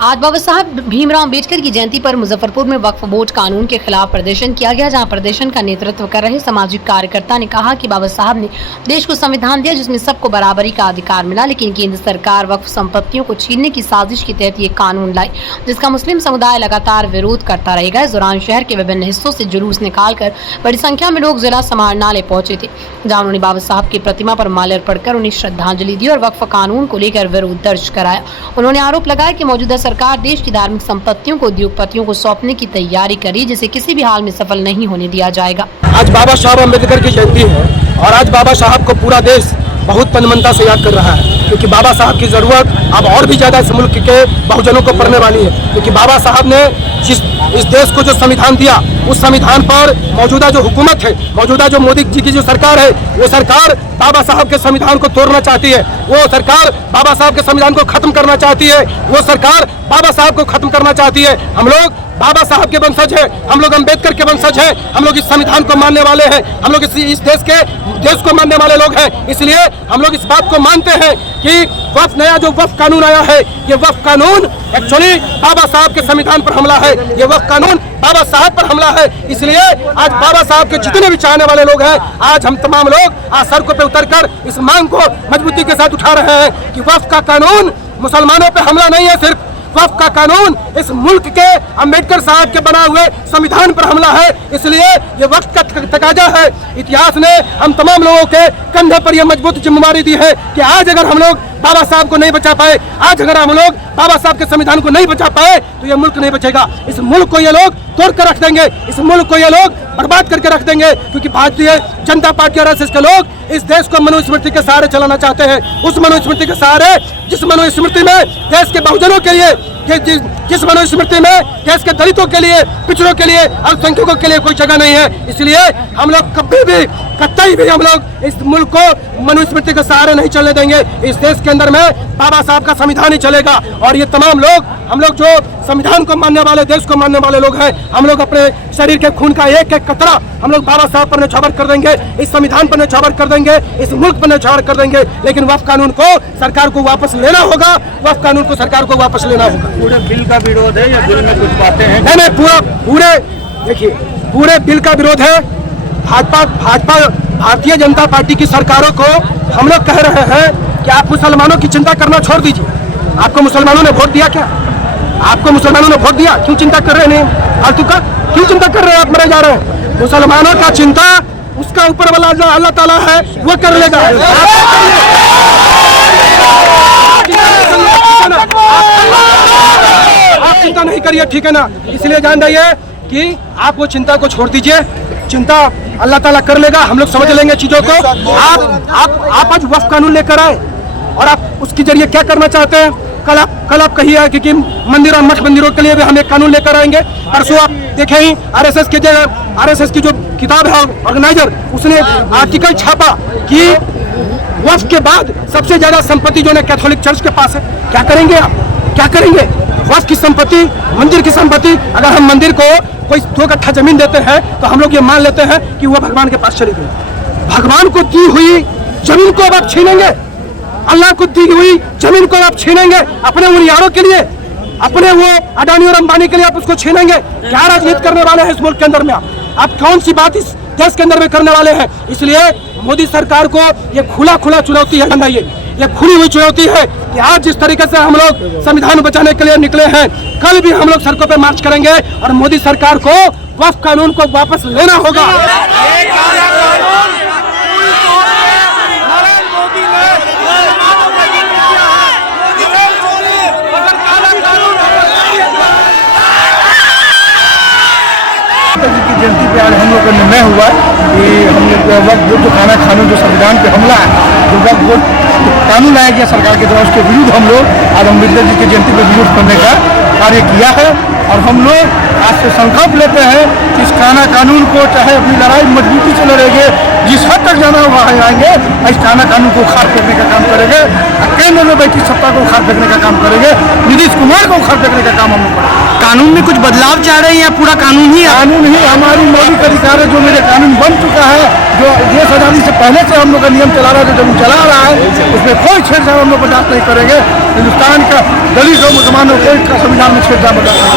आज बाबा साहब भीमराव अम्बेडकर की जयंती पर मुजफ्फरपुर में वक्फ बोर्ड कानून के खिलाफ प्रदर्शन किया गया, जहां प्रदर्शन का नेतृत्व कर रहे सामाजिक कार्यकर्ता ने कहा कि बाबा साहब ने देश को संविधान दिया जिसमें सबको बराबरी का अधिकार मिला, लेकिन केंद्र सरकार वक्फ संपत्तियों को छीनने की साजिश के तहत ये कानून लाई, जिसका मुस्लिम समुदाय लगातार विरोध करता रहेगा। इस दौरान शहर के विभिन्न हिस्सों से जुलूस निकालकर बड़ी संख्या में लोग जिला समाहरणालय पहुंचे थे, जहाँ उन्होंने बाबा साहब की प्रतिमा पर माल्यार्पण कर उन्हें श्रद्धांजलि दी और वक्फ कानून को लेकर विरोध दर्ज कराया। उन्होंने आरोप लगाया कि मौजूदा सरकार देश की धार्मिक संपत्तियों को उद्योगपतियों को सौंपने की तैयारी करी, जिसे किसी भी हाल में सफल नहीं होने दिया जाएगा। आज बाबा साहब अम्बेडकर की जयंती है और आज बाबा साहब को पूरा देश बहुत तन्मयता से याद कर रहा है, क्योंकि बाबा साहब की जरूरत अब और भी ज्यादा इस मुल्क के बहुजनों को पड़ने वाली है। क्योंकि बाबा साहब ने इस देश को जो संविधान दिया, उस संविधान पर मौजूदा जो हुकूमत है, मौजूदा जो मोदी जी की जो सरकार है, वो सरकार बाबा साहब के संविधान को तोड़ना चाहती है। वो सरकार बाबा साहब के संविधान को खत्म करना चाहती है। वो सरकार बाबा साहब को खत्म करना चाहती है। हम लोग बाबा साहब के वंशज हैं, हम लोग अम्बेडकर के वंशज हैं, हम लोग इस संविधान को मानने वाले हैं, हम लोग इस देश को मानने वाले लोग हैं। इसलिए हम लोग इस बात को मानते हैं कि नया जो वक्फ कानून आया है, ये वक्फ कानून एक्चुअली बाबा साहब के संविधान पर हमला है। ये वक्फ कानून बाबा साहब पर हमला है। इसलिए आज बाबा साहब के जितने भी चाहने वाले लोग हैं, आज हम तमाम लोग आज सड़कों पे उतरकर इस मांग को मजबूती के साथ उठा रहे हैं कि वक्फ का कानून मुसलमानों पे हमला नहीं है, सिर्फ वक्फ का कानून इस मुल्क के अम्बेडकर साहब के बना हुए संविधान पर हमला है। इसलिए ये वक्त का तकाजा है। इतिहास ने हम तमाम लोगों के कंधे पर यह मजबूत जिम्मेदारी दी है कि आज अगर हम लोग बाबा साहब को नहीं बचा पाए, आज अगर हम लोग बाबा साहब के संविधान को नहीं बचा पाए, तो ये मुल्क नहीं बचेगा। इस मुल्क को ये लोग तोड़ कर रख देंगे, इस मुल्क को ये लोग बर्बाद करके रख देंगे, क्योंकि भारतीय जनता पार्टी और आरएसएस के लोग इस देश को मनुस्मृति के सहारे चलाना चाहते हैं। उस मनुस्मृति के सहारे, जिस मनुस्मृति में देश के बहुजनों के लिए, जिस मनुस्मृति में देश के दलितों के लिए, पिछड़ों के लिए, अल्पसंख्यकों के लिए कोई जगह नहीं है। इसलिए हम लोग कभी भी, कतई भी हम लोग इस मुल्क को मनुस्मृति के सहारे नहीं चलने देंगे। इस देश के अंदर में बाबा साहब का संविधान ही चलेगा। और ये तमाम लोग, हम लोग जो संविधान को मानने वाले, देश को मानने वाले लोग हैं, हम लोग अपने शरीर के खून का एक एक कतरा हम लोग बाबा साहब पर न्यौछावर कर देंगे, इस संविधान पर न्यौछावर कर देंगे, इस मुल्क पर न्यौछावर कर देंगे। लेकिन वक्फ कानून को सरकार को वापस लेना होगा, वक्फ कानून को सरकार को वापस लेना होगा। पूरे बिल का विरोध है या बिल में कुछ बातें हैं? नहीं, पूरे देखिए, पूरे बिल का विरोध है। भाजपा भारतीय जनता पार्टी की सरकारों को हम लोग कह रहे हैं कि आप मुसलमानों की चिंता करना छोड़ दीजिए। आपको मुसलमानों ने वोट दिया क्या? आपको मुसलमानों ने वोट दिया? क्यों चिंता कर रहे हैं? फालतू का क्यों चिंता कर रहे हैं? आप मरे जा रहे हैं। मुसलमानों का चिंता उसका ऊपर वाला अल्लाह ताला है, वो कर लेगा। आप चिंता नहीं करिए, ठीक है ना? इसलिए जान जाइए कि आप वो चिंता को छोड़ दीजिए। चिंता अल्लाह ताला कर लेगा, हम लोग समझ लेंगे चीजों को। आप आज वक्फ कानून लेकर आए और आप उसके जरिए क्या करना चाहते हैं? कल आप कहिए कि मंदिर और मठ मंदिरों के लिए भी हम एक कानून लेकर आएंगे। परसों आप देखें ही आरएसएस की जो किताब है ऑर्गेनाइजर, उसने आर्टिकल छापा कि वक्फ के बाद सबसे ज्यादा संपत्ति जो है कैथोलिक चर्च के पास है। क्या करेंगे आप? क्या करेंगे? वक्फ की संपत्ति, मंदिर की संपत्ति, अगर हम मंदिर को कोई 2 कट्ठा जमीन देते हैं तो हम लोग ये मान लेते हैं कि वो भगवान के पास चली गई। भगवान को दी हुई जमीन को अब आप छीनेंगे, अल्लाह को दी हुई जमीन को आप छीनेंगे अपने उन यारों के लिए, अपने वो अडानी और अंबानी के लिए आप उसको छीनेंगे। क्या राजनीति करने वाले हैं इस मुल्क के अंदर में? आप कौन सी बात इस देश के अंदर में करने वाले हैं? इसलिए मोदी सरकार को ये खुला चुनौती है, ये खुली हुई चुनौती है कि आज जिस तरीके से हम लोग संविधान बचाने के लिए निकले हैं, कल भी हम लोग सड़कों पे मार्च करेंगे और मोदी सरकार को वक्फ कानून को वापस लेना होगा। जयंती पे आज हम लोग का निर्णय हुआ कि हम लोग वक्फ बोर्ड जो कानून जो संविधान पे हमला है, जो वक्फ बोर्ड कानून लाया गया सरकार के द्वारा, उसके विरुद्ध हम लोग आज अम्बेडकर जी की जयंती पे विरोध करने का कार्य किया है। और हम लोग आज से संकल्प लेते हैं कि इस कानून को चाहे अपनी लड़ाई मजबूती से लड़ेंगे, जिस हद तक जाना वहाँ जाएंगे, इस कानून को उखाड़ फेंकने का काम करेंगे। केंद्र में बैठी सत्ता को उखाड़ फेंकने का काम करेंगे, नीतीश कुमार को उखाड़ फेंकने का काम हम लोग करेंगे। कानून में कुछ बदलाव चाह रहे हैं या पूरा कानून ही कानून ही हमारी मौलिक अधिकार है, जो मेरे कानून बन चुका है, जो देश आज़ादी से पहले से हम लोग का नियम चला रहा है, जो जब चला रहा है उसमें कोई छेड़छाड़ हम लोग बर्दाश्त नहीं करेंगे। हिंदुस्तान का दलित और मुसलमानों को कोई संविधान में छेड़छाड़ बर्दाश्त